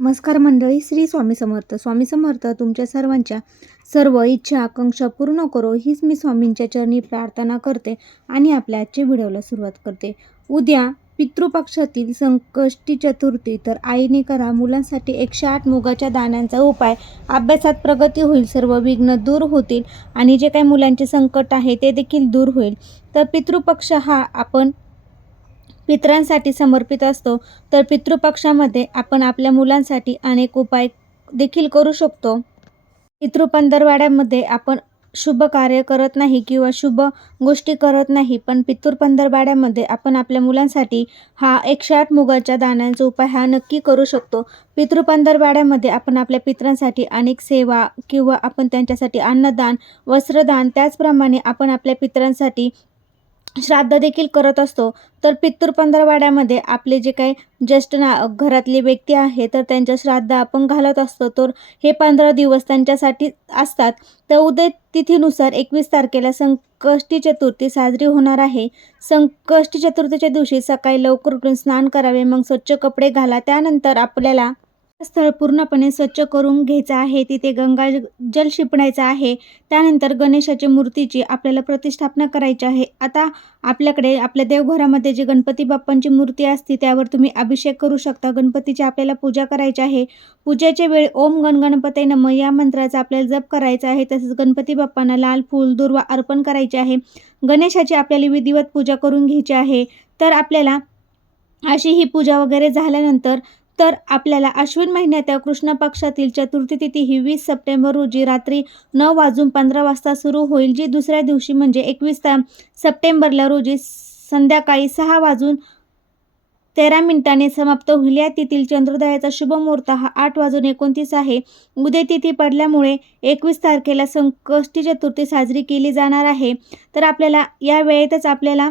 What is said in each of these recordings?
नमस्कार मंडळी श्री स्वामी समर्थ. स्वामी समर्थ तुमच्या सर्वांच्या सर्व इच्छा आकांक्षा पूर्ण करो हीच मी स्वामींच्या चरणी प्रार्थना करते आणि आपल्या आजच्या व्हिडिओला सुरुवात करते. उद्या पितृपक्षातील संकष्टी चतुर्थी तर आईने करा मुलांसाठी एकशे आठ मुगाच्या दाण्यांचा उपाय. अभ्यासात प्रगती होईल सर्व विघ्न दूर होतील आणि जे काही मुलांचे संकट आहे ते देखील दूर होईल. तर पितृपक्ष हा आपण पितरांसाठी समर्पित असतो तर पितृपक्षामध्ये आपण आपल्या मुलांसाठी अनेक उपाय देखील करू शकतो. पितृपंधरवाड्यामध्ये आपण शुभ कार्य करत नाही किंवा शुभ गोष्टी करत नाही पण पितृपंधरवाड्यामध्ये आपण आपल्या मुलांसाठी हा एकशे आठ मुगाच्या दाण्यांचा उपाय हा नक्की करू शकतो. पितृपंधरवाड्यामध्ये आपण आपल्या पितरांसाठी अनेक सेवा किंवा आपण त्यांच्यासाठी अन्नदान वस्त्रदान त्याचप्रमाणे आपण आपल्या पितरांसाठी श्राद्ध देखील करत असतो. तर पितृ पंधरवाड्यामध्ये आपले जे काही ज्येष्ठ ना घरातले व्यक्ती आहे तर त्यांच्या श्राद्ध आपण घालत असतो. तर हे पंधरा दिवस त्यांच्यासाठी असतात. तर उदय तिथीनुसार एकवीस तारखेला संकष्टी चतुर्थी साजरी होणार आहे. संकष्टी चतुर्थीच्या दिवशी सकाळी लवकर उठून स्नान करावे मग स्वच्छ कपडे घाला. त्यानंतर आपल्याला स्थळ पूर्णपणे स्वच्छ करून घ्यायचं आहे. तिथे गंगा जल शिपणायचं आहे. त्यानंतर गणेशाची मूर्तीची आपल्याला प्रतिष्ठापना करायची आहे. आता आपल्याकडे आपल्या देवघरामध्ये जी गणपती बाप्पांची मूर्ती असते त्यावर तुम्ही अभिषेक करू शकता. गणपतीची आपल्याला पूजा करायची आहे. पूजेच्या वेळी ओम गण गणपती नम या मंत्राचा आपल्याला जप करायचा आहे. तसेच गणपती बाप्पांना लाल फूल दुर्वा अर्पण करायचे आहे. गणेशाची आपल्याला विधिवत पूजा करून घ्यायची आहे. तर आपल्याला अशी ही पूजा वगैरे झाल्यानंतर तर आपल्याला अश्विन महिन्यात कृष्ण पक्षातील चतुर्थी तिथी ही वीस सप्टेंबर रोजी रात्री नऊ वाजून पंधरा वाजता सुरू होईल जी दुसऱ्या दिवशी म्हणजे एकवीस सप्टेंबरला रोजी संध्याकाळी सहा वाजून तेरा मिनिटाने समाप्त होईल. या तिथील चंद्रोदयाचा शुभ मुहूर्त हा आठ वाजून एकोणतीस आहे. उद्या तिथी पडल्यामुळे एकवीस तारखेला संकष्टी चतुर्थी साजरी केली जाणार आहे. तर आपल्याला या वेळेतच आपल्याला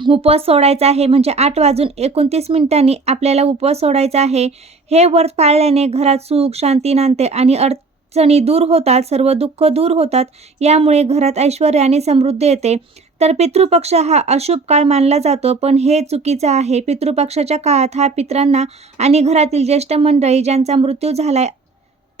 उपवास सोडायचा आहे म्हणजे आठ वाजून एकोणतीस मिनिटांनी आपल्याला उपवास सोडायचा आहे. हे व्रत पाळल्याने घरात सुख शांती नांदते आणि अडचणी दूर होतात सर्व दुःख दूर होतात. यामुळे घरात ऐश्वर आणि समृद्धी येते. तर पितृपक्ष हा अशुभ काळ मानला जातो पण हे चुकीचं आहे. पितृपक्षाच्या काळात हा पित्रांना आणि घरातील ज्येष्ठ मंडळी ज्यांचा मृत्यू झालाय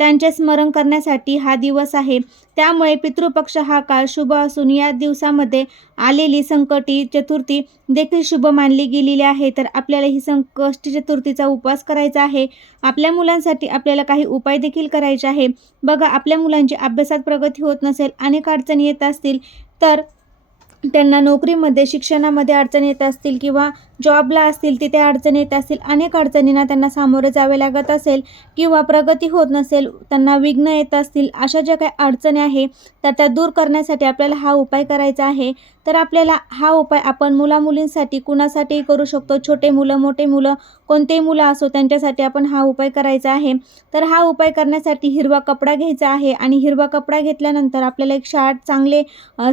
त्यांचे स्मरण करण्यासाठी हा दिवस आहे. त्यामुळे पितृपक्ष हा काळ शुभ असून या दिवसामध्ये आलेली संकटी चतुर्थी देखील शुभ मानली गेलेली आहे. तर आपल्याला ही संकष्टी चतुर्थीचा उपवास करायचा आहे. आपल्या मुलांसाठी आपल्याला काही उपाय देखील करायचे आहे. बघा आपल्या मुलांची अभ्यासात प्रगती होत नसेल अनेक अडचणी येत असतील तर त्यांना नोकरीमध्ये शिक्षणामध्ये अडचणी येत असतील किंवा जॉबला असतील तिथे अडचणी येत असतील अनेक अडचणींना त्यांना सामोरे जावे लागत असेल किंवा प्रगती होत नसेल त्यांना विघ्न येत असतील अशा ज्या काही अडचणी आहे तर त्या दूर करण्यासाठी आपल्याला हा उपाय करायचा आहे. तर आपल्याला हा उपाय आपण मुलामुलींसाठी कुणासाठीही करू शकतो. छोटे मुलं मोठे मुलं कोणतेही मुलं असो त्यांच्यासाठी आपण हा उपाय करायचा आहे. तर हा उपाय करण्यासाठी हिरवा कपडा घ्यायचा आहे आणि हिरवा कपडा घेतल्यानंतर आपल्याला एक शार्ट चांगले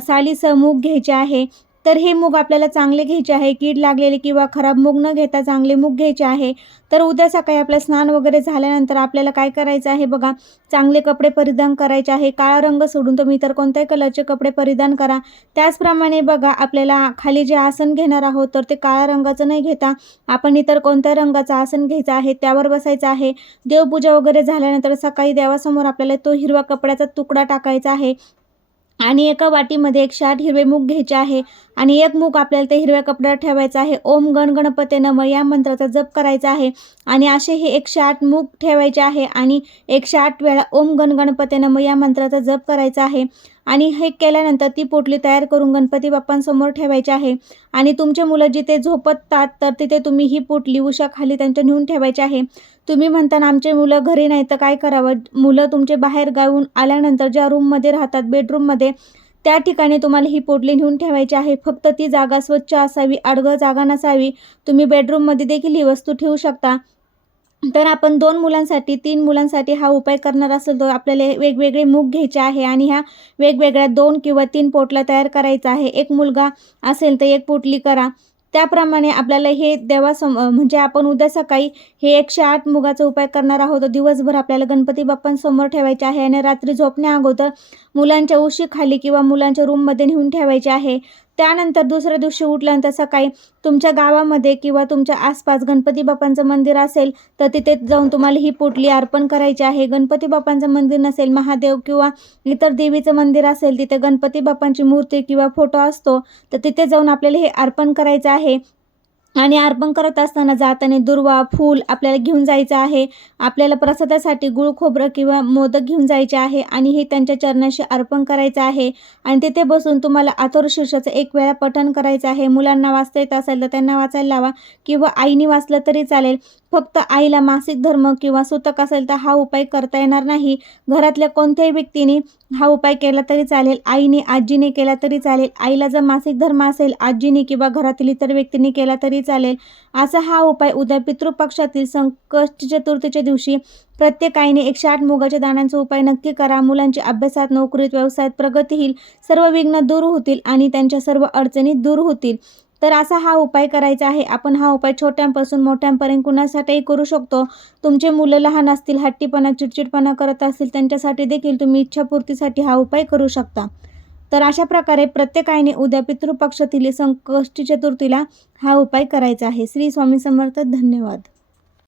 सालीसह घ्यायचे आहे. तर हे मूग आपल्याला चांगले घ्यायचे आहे. कीड लागलेले किंवा खराब मूग न घेता चांगले मूग घ्यायचे आहे. तर उद्या सकाळी आपलं स्नान वगैरे झाल्यानंतर आपल्याला काय करायचं आहे बघा. चांगले कपडे परिधान करायचे आहे. काळा रंग सोडून तुम्ही इतर कोणत्याही कलरचे कपडे परिधान करा. त्याचप्रमाणे बघा आपल्याला खाली जे आसन घेणार आहोत तर ते काळ्या रंगाचं नाही घेता. आपण इतर कोणत्या रंगाचं आसन घ्यायचं आहे त्यावर बसायचं आहे. देवपूजा वगैरे झाल्यानंतर सकाळी देवासमोर आपल्याला तो हिरवा कपड्याचा तुकडा टाकायचा आहे. आणि एका वाटीमध्ये एक शाट हिरवे मूग घ्यायचे आहे आणि एक मूग आपल्याला ते हिरव्या कपड्यावर ठेवायचं आहे. ओम गण गणपते नम या मंत्राचा जप करायचा आहे. आणि असे हे एकशे आठ मूग ठेवायचे आहे आणि एकशे आठ वेळा ओम गण गणपते नम या मंत्राचा जप करायचा आहे. आणि हे केल्यानंतर ती पोटली तयार करून गणपती बाप्पांसमोर ठेवायची आहे. आणि तुमचे मुलं जिथे झोपतात तर तिथे तुम्ही ही पोटली उशाखाली त्यांच्या नेऊन ठेवायची आहे. तुम्ही म्हणताना आमचे मुलं घरी नाही तर काय करावं? मुलं तुमचे बाहेर गावून आल्यानंतर ज्या रूममध्ये राहतात बेडरूममध्ये त्या ठिकाणी तुम्हाला ही पोटली नेऊन ठेवायची आहे. फक्त ती जागा स्वच्छ असावी अडगळ जागा नसावी. तुम्ही बेडरूममध्ये देखील ही वस्तू ठेवू शकता. तर आपण दोन मुलांसाठी तीन मुलांसाठी हा उपाय करणार असेल तर आपल्याला वेगवेगळे मूग घ्यायचे आहे आणि ह्या वेगवेगळ्या दोन किंवा तीन पोटला तयार करायचा आहे. एक मुलगा असेल तर एक पोटली करा. त्याप्रमाणे आपल्याला हे देवासम म्हणजे आपण उद्या सकाळी हे एकशे आठ मुगाचा उपाय करणार आहोत. दिवसभर आपल्याला गणपती बाप्पांसमोर ठेवायचे आहे आणि रात्री झोपण्या अगोदर मुलांच्या उशी खाली किंवा मुलांच्या रूममध्ये नेऊन ठेवायचे आहे. त्यानंतर दुसऱ्या दिवशी उठल्यानंतर सकाळी तुमच्या गावामध्ये किंवा तुमच्या आसपास गणपती बाप्पांचं मंदिर असेल तर तिथे जाऊन तुम्हाला ही पोटली अर्पण करायची आहे. गणपती बाप्पांचं मंदिर नसेल महादेव किंवा इतर देवीचं मंदिर असेल तिथे गणपती बाप्पांची मूर्ती किंवा फोटो असतो तर तिथे जाऊन आपल्याला हे अर्पण करायचं आहे. आणि अर्पण करत असताना जाताना दुर्वा फूल आपल्याला घेऊन जायचं आहे. आपल्याला प्रसादासाठी गुळ खोबरं किंवा मोदक घेऊन जायचे आहे आणि हे त्यांच्या चरणाशी अर्पण करायचं आहे. आणि तिथे बसून तुम्हाला आतुर शीर्षाचं एक वेळा पठण करायचं आहे. मुलांना वाचता येत असेल तर त्यांना वाचायला लावा किंवा आईने वाचलं तरी चालेल. फक्त आईला मासिक धर्म किंवा सुतक असेल तर हा उपाय करता येणार नाही. घरातल्या कोणत्याही व्यक्तीने हा उपाय केला तरी चालेल. आईने आजीने केला तरी चालेल. आईला जर मासिक धर्म असेल आजीने किंवा घरातील इतर व्यक्तींनी केला तरी चालेल. असा हा उपाय उद्या पितृपक्षातील संकष्ट चतुर्थीच्या दिवशी प्रत्येक आईने एकशे आठ मुगाच्या दाण्यांचा उपाय नक्की करा. मुलांची अभ्यासात नोकरीत व्यवसायात प्रगती होईल. सर्व विघ्न दूर होतील आणि त्यांच्या सर्व अडचणी दूर होतील. तर असा हा उपाय करायचा आहे. आपण हा उपाय छोट्यांपासून मोठ्यांपर्यंत कुणासाठीही करू शकतो. तुमचे मुलं लहान असतील हट्टीपणा चिडचिडपणा करत असतील त्यांच्यासाठी देखील तुम्ही इच्छापूर्तीसाठी हा उपाय करू शकता. तर अशा प्रकारे प्रत्येक आईने उद्या पितृपक्षातील संकष्टी चतुर्थीला हा उपाय करायचा आहे. श्री स्वामी समर्थ धन्यवाद.